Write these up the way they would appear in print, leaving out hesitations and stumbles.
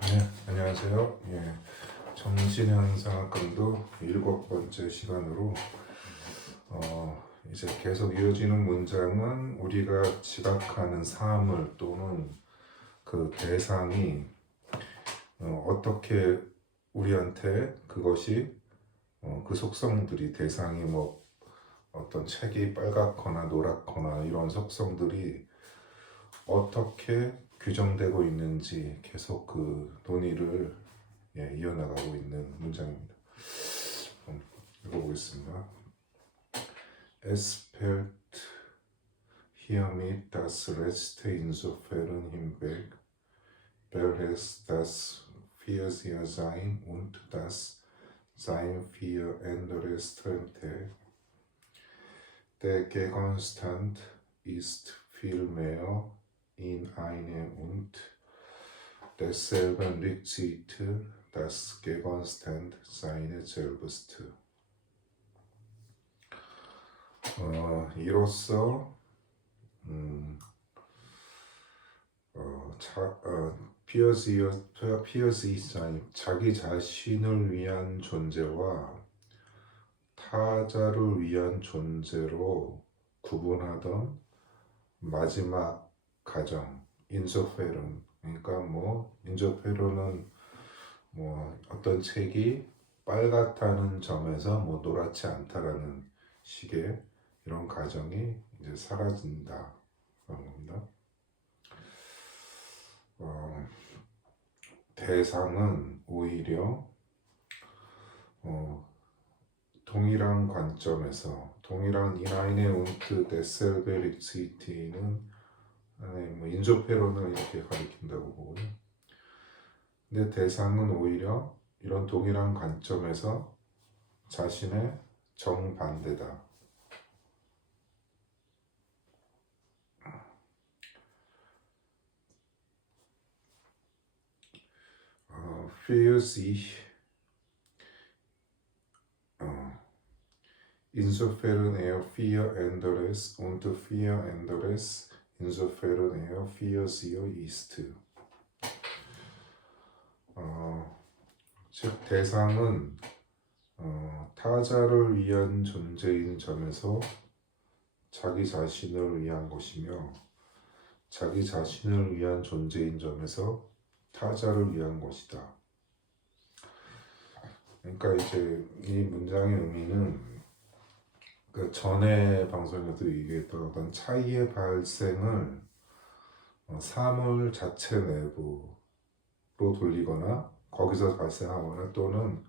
네, 안녕하세요. 예, 정신현상학강도 7번째 시간으로 이제 계속 이어지는 문장은 우리가 지각하는 사물 또는 그 대상이 어떻게 우리한테 그것이 그 속성들이 대상이 뭐 어떤 책이 빨갛거나 노랗거나 이런 속성들이 어떻게 규정되고 있는지 계속 그 논의를 이어나가고 있는 문장입니다. 읽어보겠습니다. Es fällt hiermit das letzte insofern hinweg, welches das Für-sich-Sein und das Sein für anderes trennte. Der Gegenstand ist vielmehr in einem und derselben Rücksicht das Gegenstand seiner selbst. 이로써 피어지자인 자기 자신을 위한 존재와 타자를 위한 존재로 구분하던 마지막 가정 인소페론. 그러니까 뭐 인소페론은 뭐 어떤 책이 빨갛다는 점에서 뭐 노랗지 않다라는 식의 이런 가정이 이제 사라진다 그런 겁니다. 대상은 오히려 동일한 관점에서 동일한 인하인의 운트 데셀베리치티는 뭐 인조페론을 이렇게 가리킨다고 보고요. 근데 대상은 오히려 이런 동일한 관점에서 자신의 정반대다. Für sich insofern er für anderes und für anderes insofern er für sich ist. 즉 대상은 타자를 위한 존재인 점에서 자기 자신을 위한 것이며 자기 자신을 위한 존재인 점에서 타자를 위한 것이다. 그러니까 이제 이 문장의 의미는 그 전에 방송에도 얘기했던 어떤 차이의 발생을 사물 자체 내부로 돌리거나 거기서 발생하거나 또는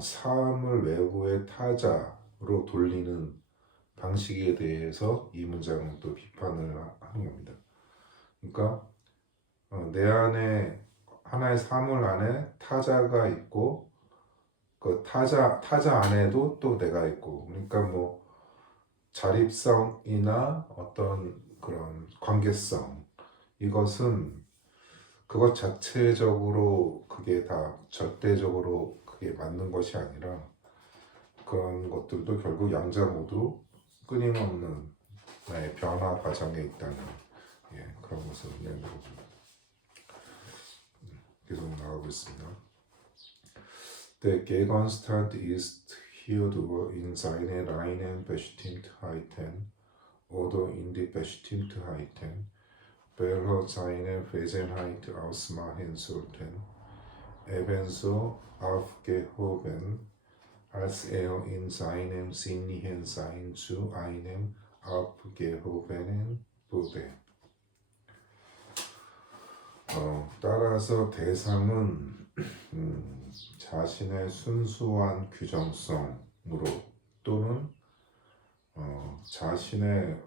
사물 외부의 타자로 돌리는 방식에 대해서 이 문장은 또 비판을 하는 겁니다. 그러니까 내 안에 하나의 사물 안에 타자가 있고 그 타자 안에도 또 내가 있고 그러니까 뭐 자립성이나 어떤 그런 관계성 이것은 그것 자체적으로 그게 다 절대적으로 그게 맞는 것이 아니라 그런 것들도 결국 양자 모두 끊임없는 변화 과정에 있다는 그런 것을 내놓습니다. 계속 나가고 있습니다. Der Gegenstand ist hierdurch in seine reinen Bestimmtheiten oder in die Bestimmtheiten, welche seine Wesenheit ausmachen sollten, ebenso aufgehoben, als er in seinem sinnlichen Sein zu einem aufgehobenen wurde. 따라서 대상은 자신의 순수한 규정성으로 또는 자신의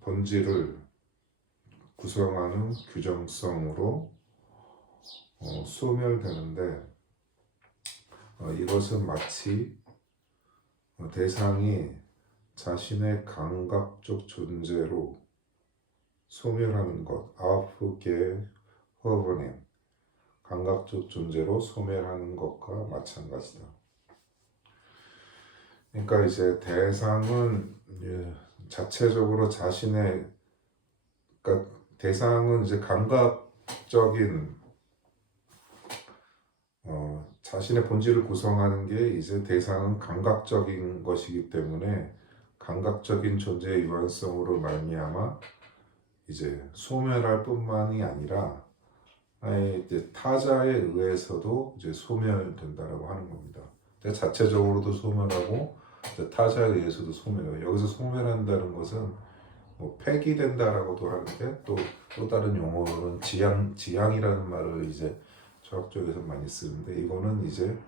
본질을 구성하는 규정성으로 소멸되는데 이것은 마치 대상이 자신의 감각적 존재로 소멸하는 것, aufgehobenen 감각적 존재로 소멸하는 것과 마찬가지다. 그러니까 이제 대상은 자체적으로 자신의 그러니까 대상은 이제 감각적인 자신의 본질을 구성하는 게 이제 대상은 감각적인 것이기 때문에 감각적인 존재의 유한성으로 말미암아 이제 소멸할 뿐만이 아니라 이제 타자에 의해서도 이제 소멸된다라고 하는 겁니다. 자체적으로도 소멸하고 타자에 의해서도 소멸해요. 여기서 소멸한다는 것은 뭐 폐기된다라고도 하는데 또 다른 용어로는 지향이라는 말을 이제 철학적에서 많이 쓰는데 이거는 이제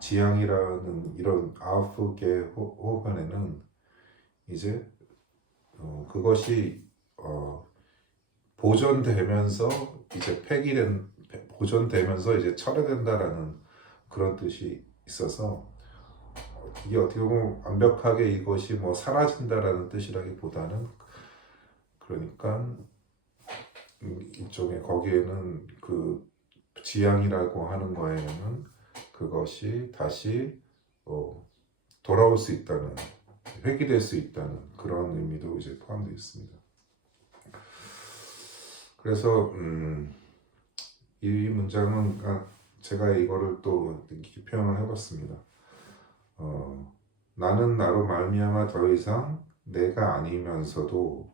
지향이라는 이런 아프게 호흡에는 이제 그것이 보존되면서 이제 보존되면서 이제 철회된다라는 그런 뜻이 있어서 이게 어떻게 보면 완벽하게 이것이 뭐 사라진다라는 뜻이라기보다는 그러니까 이쪽에 거기에는 그 지향이라고 하는 거에는 그것이 다시 돌아올 수 있다는 회귀될 수 있다는 그런 의미도 이제 포함되어 있습니다. 그래서 이 문장은 제가 이거를 또 이렇게 표현을 해봤습니다. 나는 나로 말미암아 더 이상 내가 아니면서도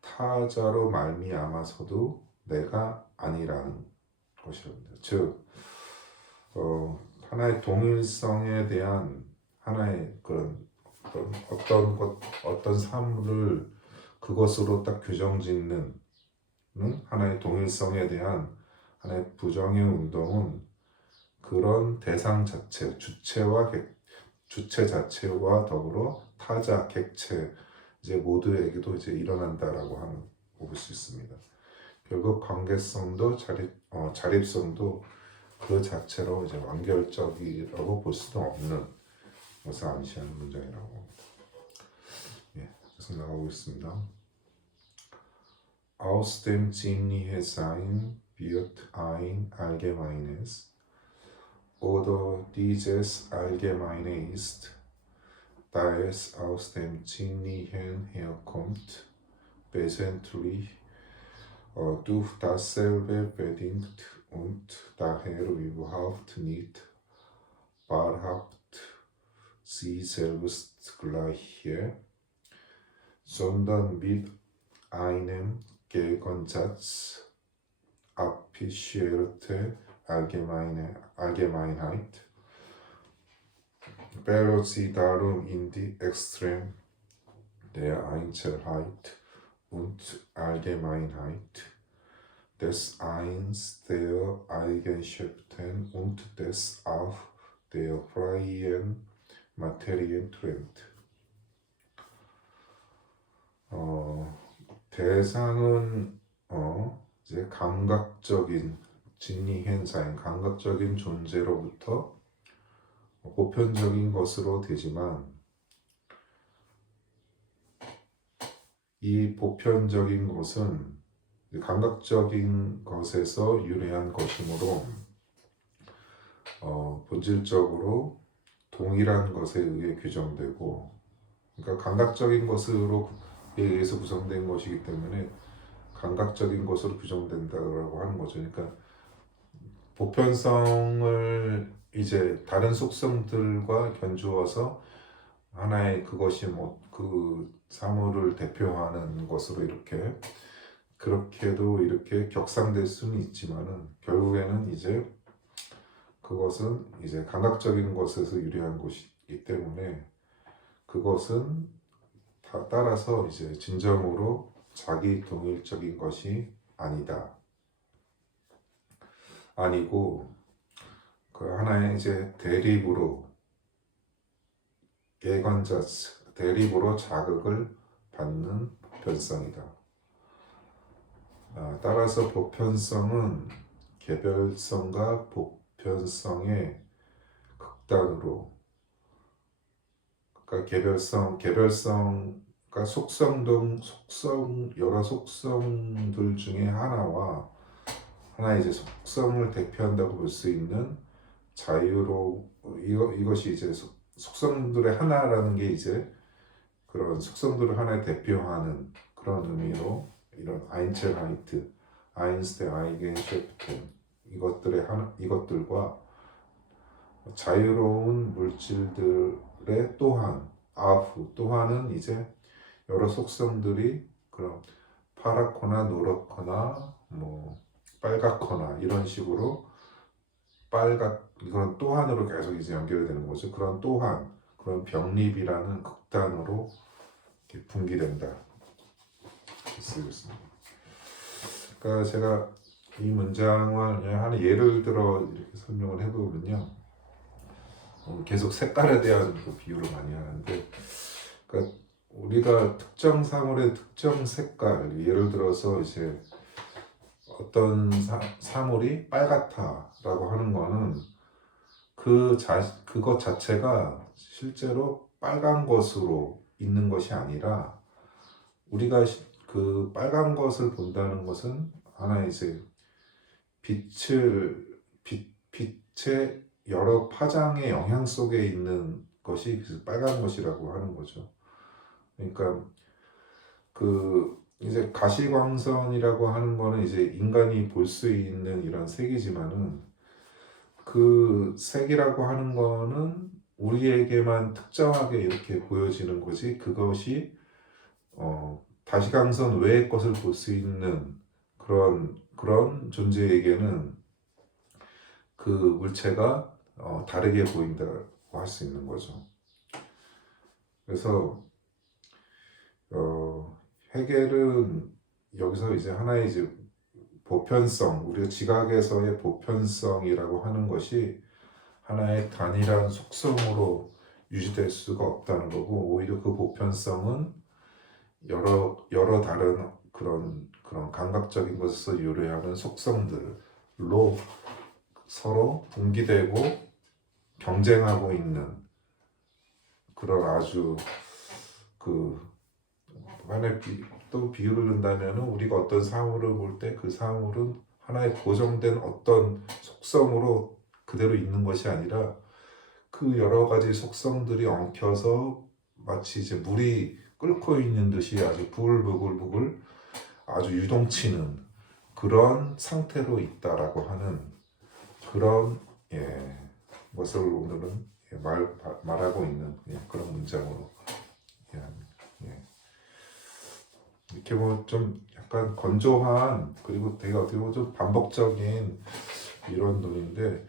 타자로 말미암아서도 내가 아니라는 것입니다. 즉 하나의 동일성에 대한 하나의 그런 어떤 사물을 그것으로 딱 규정짓는 하나의 동일성에 대한 하나의 부정의 운동은 그런 대상 자체, 주체 자체와 더불어 타자, 객체 이제 모두에게도 이제 일어난다라고 볼 수 있습니다. 결국 관계성도 자립성도 그 자체로 이제 완결적이라고 볼 수도 없는 것을 암시하는 문장이라고 합니다. 예, 계속 나가고 있습니다. Aus dem Ziemliche Sein wird ein Allgemeines oder dieses Allgemeine ist, da es aus dem Ziemlichen herkommt, wesentlich durch dasselbe bedingt und daher überhaupt nicht wahrhaft sie selbst gleiche, sondern mit einem Gegensatz abgeschirrte Allgemeinheit, während sie darum in die Extrem der Einzelheit und Allgemeinheit des Eins der Eigenschaften und des auch der freien Materien trennt. 대상은 이제 감각적인 진리현상, 감각적인 존재로부터 보편적인 것으로 되지만 이 보편적인 것은 감각적인 것에서 유래한 것이므로 본질적으로 동일한 것에 의해 규정되고, 그러니까 감각적인 것으로 의해서 구성된 것이기 때문에 감각적인 것으로 규정된다고 하는 거죠. 그러니까 보편성을 이제 다른 속성들과 견주어서 하나의 그것이 그 사물을 대표하는 것으로 그렇게도 이렇게 격상될 수는 있지만은 결국에는 이제 그것은 이제 감각적인 것에서 유래한 것이기 때문에 그것은 따라서 이제 진정으로 자기 동일적인 것이 아니고 그 하나의 이제 대립으로 대립으로 자극을 받는 보편성이다. 따라서 보편성은 개별성과 보편성의 극단으로, 그러니까 개별성과 여러 속성들 중에 하나의 이제 속성을 대표한다고 볼 수 있는 이것이 이제 속성들의 하나라는 게 이제 그런 속성들을 하나에 대표하는 그런 의미로 이런 아인첼하이트, 아인스테 아이겐셰프텐 이것들과 자유로운 물질들의 또한 아후 또한은 이제 여러 속성들이 그런 파랗거나 노랗거나 뭐 빨갛거나 이런 식으로 이건 또한으로 계속 이제 연결이 되는 거죠. 그런 또한 그런 병립이라는 극단으로 이렇게 분기된다. 쓰고 있습니다. 그러니까 제가 이 문장을 하나 예를 들어 이렇게 설명을 해보면요. 계속 색깔에 대한 그 비유를 많이 하는데, 그러니까 우리가 특정 사물의 특정 색깔, 예를 들어서 이제 어떤 사물이 빨갛다라고 하는 거는 그것 자체가 실제로 빨간 것으로 있는 것이 아니라 우리가 그 빨간 것을 본다는 것은 하나의 이제 빛의 여러 파장의 영향 속에 있는 것이 빨간 것이라고 하는 거죠. 그러니까 그 이제 가시광선이라고 하는 거는 이제 인간이 볼 수 있는 이런 색이지만은 그 색이라고 하는 거는 우리에게만 특정하게 이렇게 보여지는 거지 그것이 다시광선 외의 것을 볼 수 있는 그런 존재에게는 그 물체가 다르게 보인다고 할 수 있는 거죠. 그래서 헤겔은 여기서 이제 하나의 이제 보편성, 우리가 지각에서의 보편성이라고 하는 것이 하나의 단일한 속성으로 유지될 수가 없다는 거고, 오히려 그 보편성은 여러 다른 그런 감각적인 것에서 유래하는 속성들로 서로 분기되고 경쟁하고 있는 그런 아주 만약 또 비유를 든다면 우리가 어떤 사물을 볼 때 그 사물은 하나의 고정된 어떤 속성으로 그대로 있는 것이 아니라 그 여러 가지 속성들이 엉켜서 마치 이제 물이 끓고 있는 듯이 아주 부글부글 아주 유동치는 그런 상태로 있다라고 하는 그런 것을 오늘은 말하고 있는 그런 문장으로 이렇게 뭐 좀 약간 건조한 그리고 되게 어떻게 보면 좀 반복적인 이론들인데,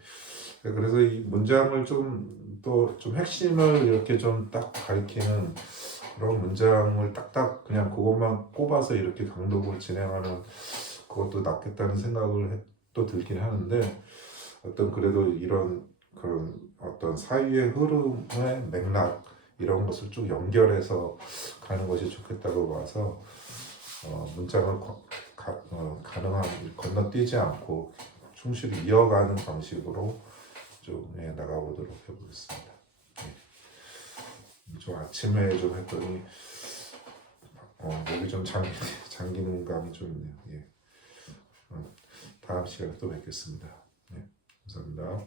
그래서 이 문장을 좀 또 좀 핵심을 이렇게 좀 딱 가리키는 그런 문장을 딱딱 그냥 그것만 꼽아서 이렇게 강독을 진행하는 그것도 낫겠다는 생각을 또 들긴 하는데, 어떤 그래도 이런 그런 어떤 사유의 흐름의 맥락 이런 것을 쭉 연결해서 가는 것이 좋겠다고 봐서 문장을 가능한 건너뛰지 않고 충실히 이어가는 방식으로 좀 나가보도록 해보겠습니다. 좀 아침에 좀 했더니 목이 좀 잠기는 감이 좀 있네요. 다음 시간에 또 뵙겠습니다. 감사합니다.